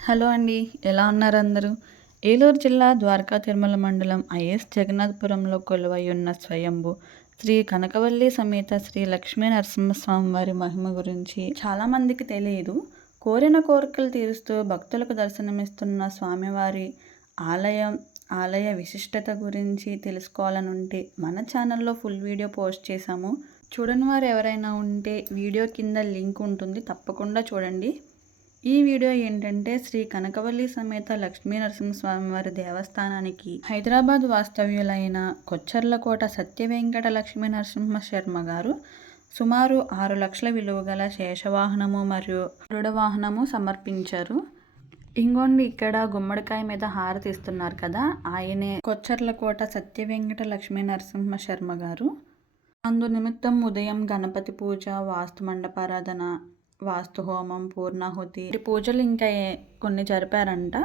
Hello అండి ఎలా ఉన్నారు అందరూ? ఏలూరు జిల్లా ద్వారకా తిరుమల మండలం ఐఎస్ జగన్నాథపురంలో కొలువై ఉన్న స్వయంభు శ్రీ కనకవల్లి సమేత శ్రీ లక్ష్మీ నరసింహస్వామి వారి మహిమ గురించి చాలామందికి తెలియదు. కోరిన కోరికలు తీరుస్తూ భక్తులకు దర్శనమిస్తున్న స్వామివారి ఆలయం ఆలయ విశిష్టత గురించి తెలుసుకోవాలనుంటే మన ఛానల్లో ఫుల్ వీడియో పోస్ట్ చేశాము. చూడని వారు ఎవరైనా ఉంటే వీడియో కింద లింక్ ఉంటుంది తప్పకుండా చూడండి. ఈ వీడియో ఏంటంటే శ్రీ కనకవల్లి సమేత లక్ష్మీ నరసింహస్వామి వారి దేవస్థానానికి హైదరాబాద్ వాస్తవ్యులైన కొచ్చర్లకోట సత్య వెంకట లక్ష్మీ నరసింహ శర్మ గారు సుమారు ఆరు లక్షల విలువ గల శేషవాహనము మరియు గరుడ వాహనము సమర్పించారు. ఇంగోండి ఇక్కడ గుమ్మడికాయ మీద హారతి ఇస్తున్నారు కదా ఆయనే కొచ్చర్లకోట సత్య వెంకట లక్ష్మీ నరసింహ శర్మ గారు. అందు నిమిత్తం ఉదయం గణపతి పూజ వాస్తు మండపారాధన వాస్తు హోమం పూర్ణాహుతి. పూజలు ఇంకా కొన్ని జరిపారంట.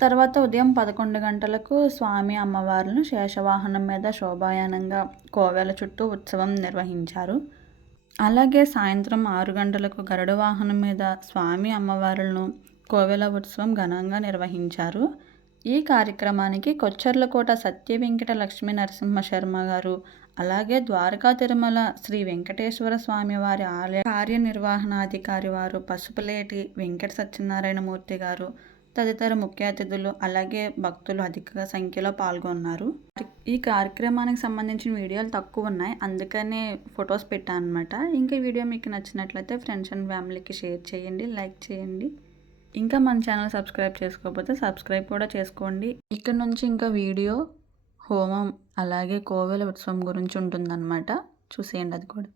తర్వాత ఉదయం పదకొండు గంటలకు స్వామి అమ్మవార్లను శేషవాహనం మీద శోభాయానంగా కోవెల చుట్టూ ఉత్సవం నిర్వహించారు. అలాగే సాయంత్రం ఆరు గంటలకు గరుడ వాహనం మీద స్వామి అమ్మవారులను కోవెల ఉత్సవం ఘనంగా నిర్వహించారు. ఈ కార్యక్రమానికి కొచ్చర్లకోట సత్య వెంకట లక్ష్మీ నరసింహ శర్మ గారు అలాగే ద్వారకా తిరుమల శ్రీ వెంకటేశ్వర స్వామి వారి ఆలయ కార్యనిర్వహణాధికారి వారు పసుపులేటి వెంకట సత్యనారాయణమూర్తి గారు తదితర ముఖ్య అతిథులు అలాగే భక్తులు అధిక సంఖ్యలో పాల్గొన్నారు. ఈ కార్యక్రమానికి సంబంధించిన వీడియోలు తక్కువ ఉన్నాయి అందుకనే ఫొటోస్ పెట్టాను అనమాట ఇంకా వీడియో మీకు నచ్చినట్లయితే ఫ్రెండ్స్ అండ్ ఫ్యామిలీకి షేర్ చేయండి లైక్ చేయండి. ఇంకా మన ఛానల్ సబ్స్క్రైబ్ చేసుకోకపోతే సబ్స్క్రైబ్ కూడా చేసుకోండి. ఇక్కడ నుంచి ఇంకా వీడియో హోమం అలాగే కోవెల ఉత్సవం గురించి ఉంటుందన్నమాట. చూసేయండి అది కూడా.